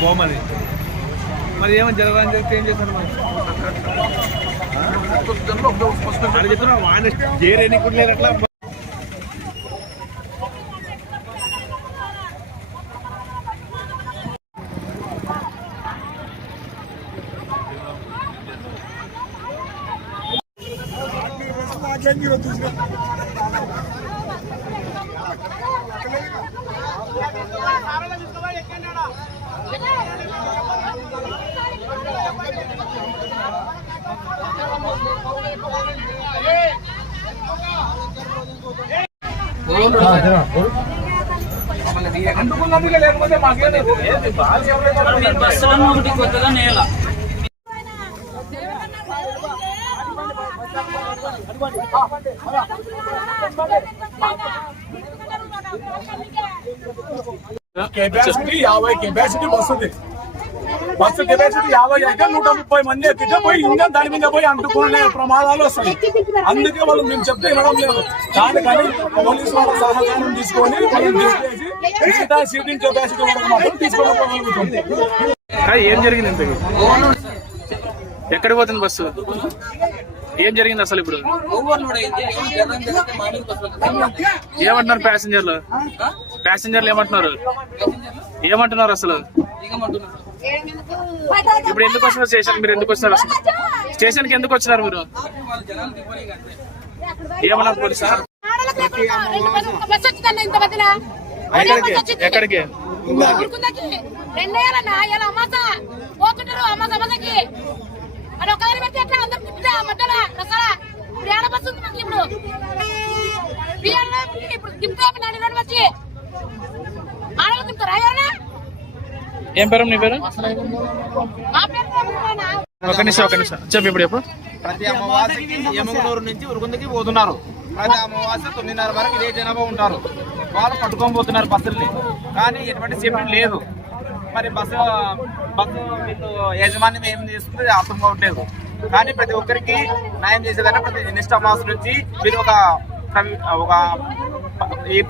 పోమని మరి ఏమో జరగాలని చెప్తే ఏం చేశారు మరి? చెప్తున్నా వాడిని జేరేని కుట్లేరు అట్లా బస్సులను ఒకటి కొత్తగా నేల. కెపాసిటీ యాభై కెపాసిటీ వస్తుంది. బస్సు కెపాసిటీ యాభై అయితే నూట ముప్పై మంది ఎక్కితే పోయి ఇంకా దాని మీద పోయి అంటుకునే ప్రమాదాలు వస్తాయి. అందుకే వాళ్ళు మేము చెప్తే వినడం లేదు. దానికని పోలీసు వాళ్ళ సహకారం తీసుకొని వాళ్ళు తీసుకేసి మిగతా సీటింగ్ కెపాసిటీ వరకు మాత్రం తీసుకోవడం ఏం జరిగింది ఇంతకి? ఎక్కడ పోతుంది బస్సు? ఏం జరిగింది అసలు ఇప్పుడు? ఏమంటున్నారు ప్యాసింజర్లు? ప్యాసింజర్లు ఏమంటున్నారు? ఏమంటున్నారు అసలు? ఇప్పుడు ఎందుకు వస్తున్నారు స్టేషన్? మీరు ఎందుకు వచ్చినారు అసలు? స్టేషన్కి ఎందుకు వచ్చినారు మీరు? ఏమన్నారు పోలీసా ఎక్కడికి? ఎక్కడికి? ఏం పేరు నీ పేరు మా పేరు? చెప్పుకోనా? ఒక నిమిషం ఒక నిమిషం. చెప్పు ఇప్పుడు చెప్పు. ప్రతి అమావాస్యకి యమగనూరు నుంచి ఉరుగుందకి పోతున్నారు. ప్రతి అమావాస్య తొమ్మిదిన్నర వరకు ఇదే జనాభా ఉంటారు. వాళ్ళు పట్టుకొని పోతున్నారు బస్సుల్ని. కానీ ఎటువంటి సేఫ్టీ లేదు. మరి బస్సు బస్సు వీళ్ళు యాజమాన్యం ఏం చేస్తుంది? అర్థం కావట్లేదు. కానీ ప్రతి ఒక్కరికి న్యాయం చేసేదంటే ప్రతి నెక్స్ట్ మాస్ నుంచి మీరు ఒక ఒక ఈ-